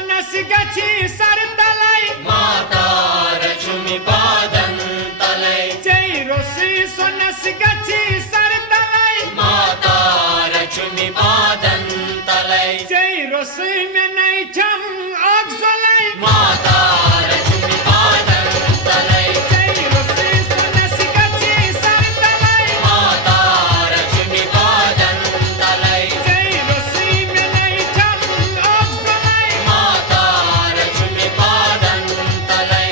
sonas gachi sartalai Mata rachumi padan talai Jai rosi sonas gachi sartalai Mata rachumi padan talai Jai rosi menai cham agzolai Mata rachumi padan talai Jai rosi sonas gachi sartalai Mata rachumi padan talai Jai rosi menai cham agzolai Mata rachumi padan talai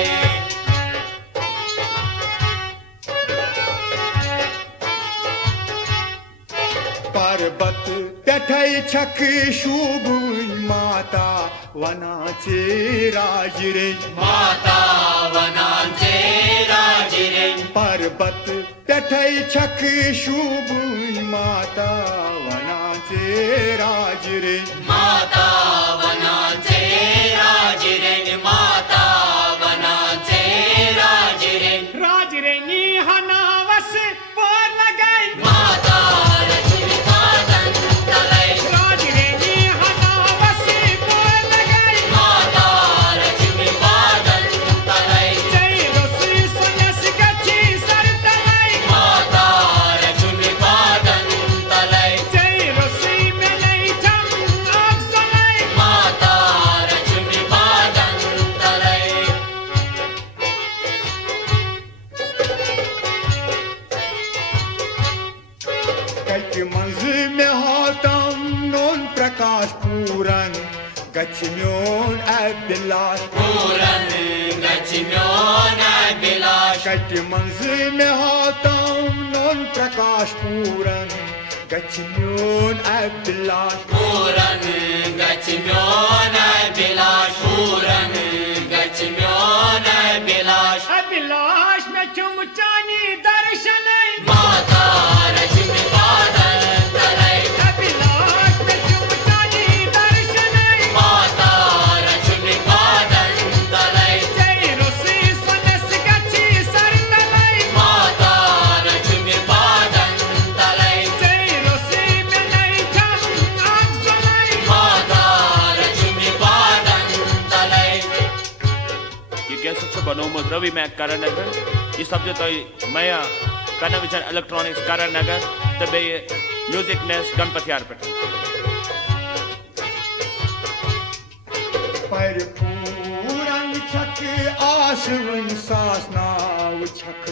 पर्वत तठै छक शुभुई माता वनाचे राजरे Mata vananche rajire पर्वत तठै छक शुभुई माता वनाचे राजरे Mata vananche rajire Mata vananche rajire राजरे नी हनावस पर लगाई Mata rachumi padan talai राजरे नी हनावस पर लगाई Mata rachumi padan talai जय रोसी सोनस गची सरतलाई Mata rachumi padan talai जय रोसी में नहीं थम अक्सलाई Mata rachumi padan talai कच मंज में हातम नोन प्रकाश पूरन गच म्योन अबिलाश Puran gachimyon bilash कच मंज में हातम नोन प्रकाश पूरन गच म्योन अबिलाश Puran gachimyon bilash Puran gachimyon bilash Abhilash में चुमचानी दर्शन Mata rachumi padan talai अभिलाष में चुमचानी दर्शन Mata rachumi padan talai जय रोसी सोनस गची सरतलाई Mata rachumi padan talai जय रोसी में नहीं थम अक्सलाई Mata rachumi padan talai ये कैसेट से बनोमत रवि मैं कारण नगर ये सब्जेक्ट तो मैं कनविजन इलेक्ट्रॉनिक्स कारण नगर तबे म्यूजिक नेस गणपति आरपेट पर पूरन छक आसवन सासनाव छक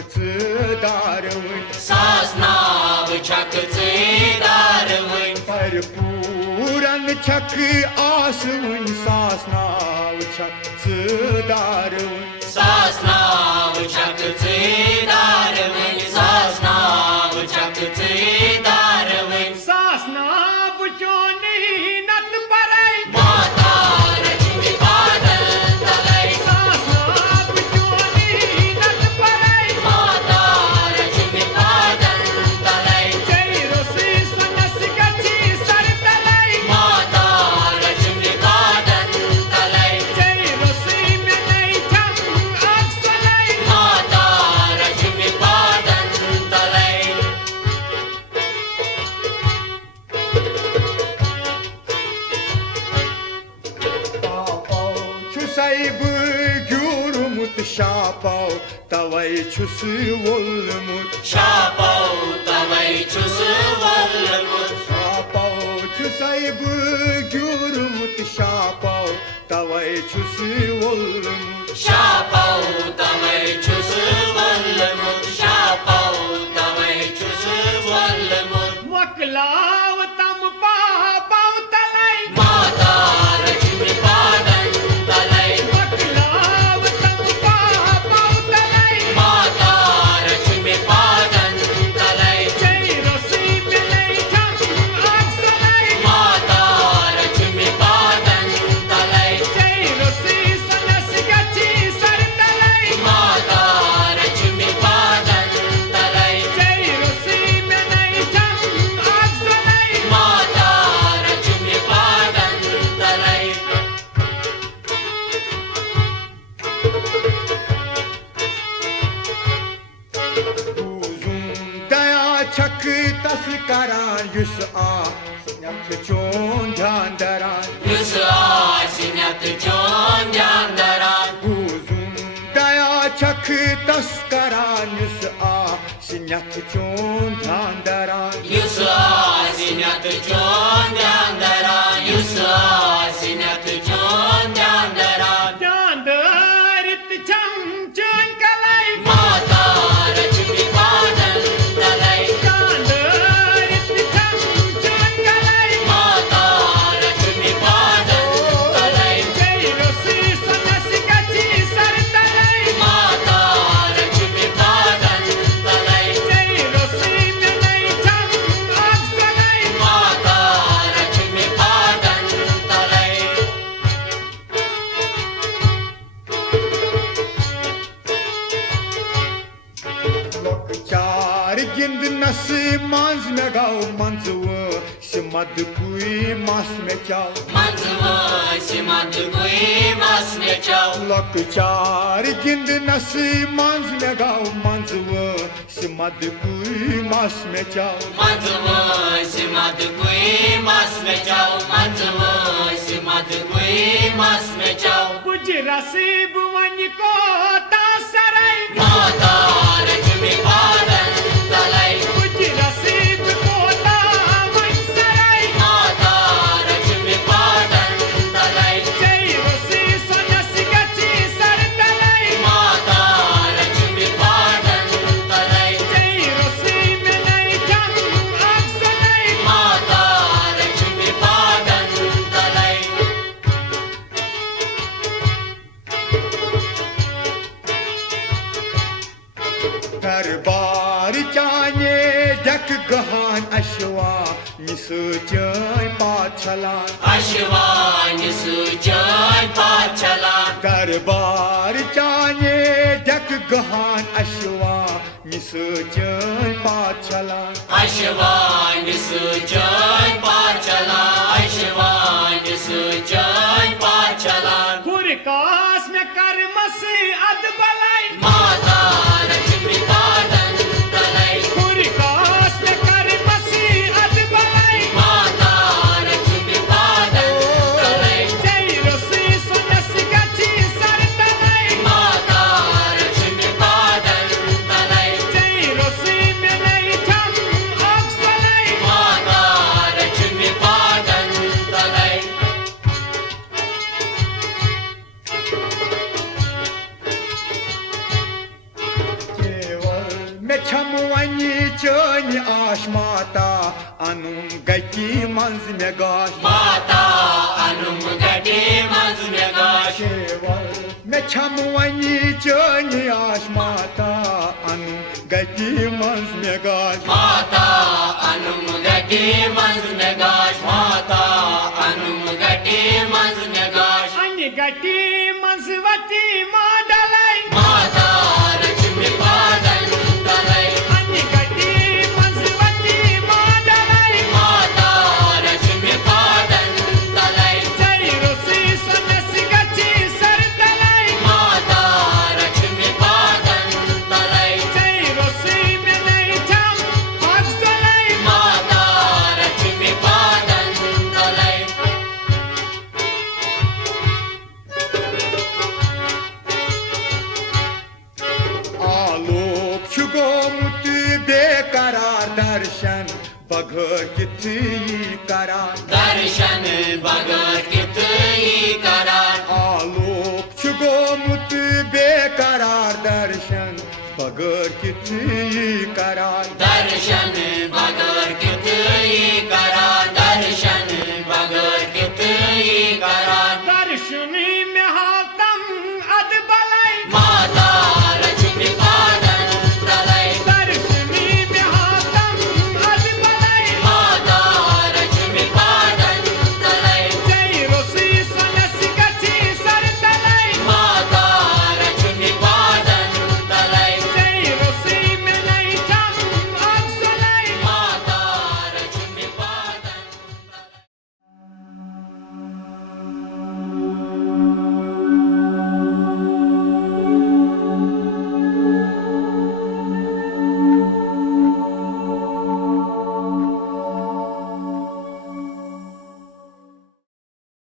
दारवन Sasnav chakche darwin पर पूरन छक आसवन सासनाव छक दारवन Sasnav chakche darwin Sasnav chakche darwin सासनाव चोनी नत परई Mata rachumi padan talai सासनाव चोनी नत परई Mata rachumi padan talai जय रोसी सोनस गची सरतलाई Mata rachumi padan talai जय रोसी में नहीं थम अक्सलाई Mata rachumi padan talai पापौ छुसैबु गुरुमुत शापौ तवै छुस वोल्मुत Shapau tavai chus valmut शापौ छुसैबु गुरुमुत शापौ तवै छुस वोल्मुत Shapau tavai chus valmut Shapau tavai chus valmut मकलाव तम पापौ तलाई Mata rachumi padan talai मकलाव तम पापौ तलाई Mata rachumi padan talai जय रोसी में नहीं थम अक्सलाई Mata rachumi padan talai जय रोसी सोनस गची सरतलाई Mata rachumi padan talai जय रोसी में नहीं थम अक्सलाई Mata rachumi padan talai Uzun daya çak tas karan yüz a Nyak çon dhan daran Yusra sinyat jo आसिन्यात चोन ध्यान दरान Yus asinat chon dandara. Yus asinat chon dandara. चांदरित छम चन कलाई Mata rachmi padan talai. चांदरित छम चन कलाई Mata rachmi padan talai. जय Rossi sons गची sir तलाई Mata rachmi padan talai. जय रोसी में नहीं छम आग सलाई Mata rachmi padan talai. लोक चार गिंद नस मांज में गाओ मंजव सिमद कुई मास में चाओ Manzuva simad koi mas me chao. लोक चार गिंद नस मांज में गाओ मंजव सिमद कुई मास में चाओ Manzuva simad koi mas me chao. Manzuva simad koi mas me chao. कुछ रसी बुवन को तासराई Mata rachmi padan talai. कुछ रसी को तावन सराई Mata rachmi padan talai. जय रोसी सनस गची सर तलाई Mata rachmi padan talai. जय रोसी में नहीं छम आग सलाई Mata rachmi padan talai. दरबार चाने डक गहान अश्वा निस चैन पाछलान Ashwan sujan pachalan. दरबार चाने डक गहान अश्वा निस चैन पाछलान Ashwan sujan pachalan. Ashwan sujan pachalan. खुरकास में कर्मस अद बलाई Mata rachmi padan talai. खुरकास में कर्मस अद बलाई Mata rachmi padan talai. जय रोसी सनस गची सर तलाई Mata rachmi padan talai. जय रोसी में नहीं छम आग सलाई Mata rachmi padan talai. केवल में छमवनी चैन आश माता अनुम गति मंज में गाश Mata anum gadi mazmegash. केवल में छमवनी चैन आश माता अनुम गति मंज में गाश Mata anum gadi mazmegash. Mata anum gadi mazmegash. अन्य गटी मंसवती माडलाई Mata rachmi padan talai. अन्य गटी मंसवती माडलाई Mata rachmi padan talai. जय रोसी सनस गची सर तलाई Mata rachmi padan talai. जय रोसी में नहीं छम आग सलाई Mata rachmi padan talai. आलोक छुगोमुत बेकरार दर्शन बघर किथी करार Darshan bagar kityi karan. आलोक छुगोमुत बेकरार दर्शन बघर किथी करार Darshan bagar kityi